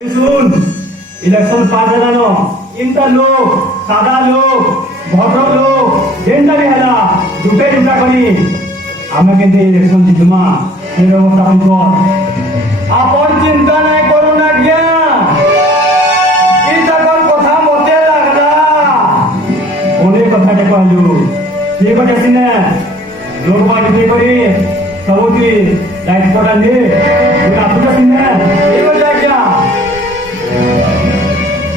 শুন ইলেকশন পার ହେଲାନ ଇନ୍ତା ଲୋକ ସାଧା ଲୋକ ଭଦ୍ର ଲୋକ ଯେନ୍ତା ବି ହେଲା ଦୁଟେ ଦୁଟା କରି ଆମେ କେମିତି ଇଲେକଶନ ଜିତମା ସେ ବ୍ୟବସ୍ଥା କର ଆପଣ ଚିନ୍ତା ନାଇଁ କରୁନ୍ ଆଜ୍ଞା ଇ ତାକର କଥା ମତେ ଲାଗଲା ଅନେକ କଥାଟେ କହିଲୁ ଠିକ ଅଛି ସିନେ ଲୋକ ବାଟି କରି ସବୁଠି ଦାୟିତ୍ୱଟା ନେ ଆସୁଛ ସିନେ ଠିକ ଅଛି ଆଜ୍ଞା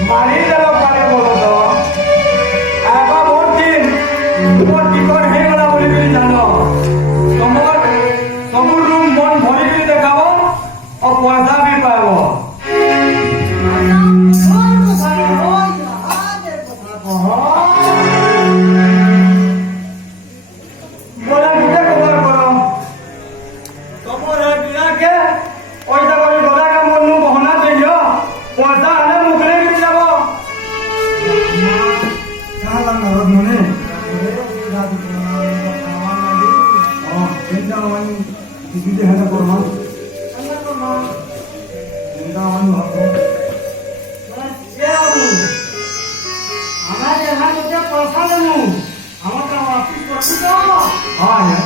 ମାରିଦେଲ ପାରେ ବୋଲ ତ ଆଗ ଭୋଟ ମୋର ଟିକଟ ହେଇଗଲା ବୋଲିକିରି ଜାଣ ତମର ସବୁ ରୁମ୍ ମନ ଭରିକିରି ଦେଖାବ ଆଉ ପଇସା ବି ପାଇବ ବୋଲେ ଗୁଟେ ଖବର କର ତମର ପିଲାକେ ପଇସା କରି ଗଦାକେ ମନୁ ବହନା ଦେଇଛ ପଇସା ଆନେ ମୁଖରେ ବି যাব কালা নরদ মনে চিন্তা মানে দিদি হেঁটে করমা চিন্তা মানে ভাবো আমার এখানে যে পয়সা দেবো আমার তো অফিস করছি তো হ্যাঁ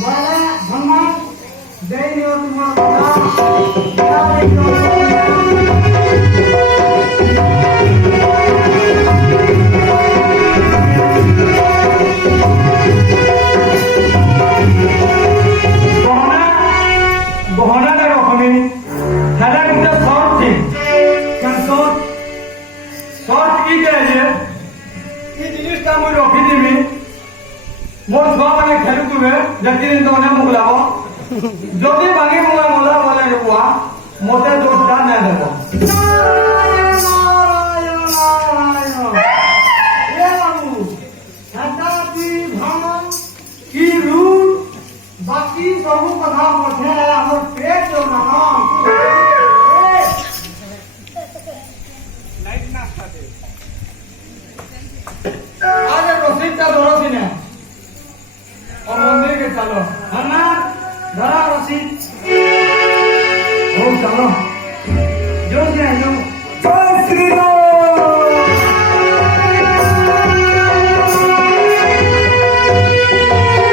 বলে সম্মান দেই নিও তোমার গহনাটা রকমে সেটা কিন্তু শর্ট ঠিক কারণ শর্ট কি যে এই জিনিসটা আমি রখিদেবি মোর ছুয়া মানে খেলুথিবে যেদিন তোমরা মুগলাব যদি ভাঙি মুগা মোলা বলে রুয়া মতে দোষটা না দেব কি রুল বাকি সবু কথা মধ্যে আমার পেট না আজ রসিদটা ধরো সিনে ও মন্দিরকে চলো না ধরা রসিদ ও চলো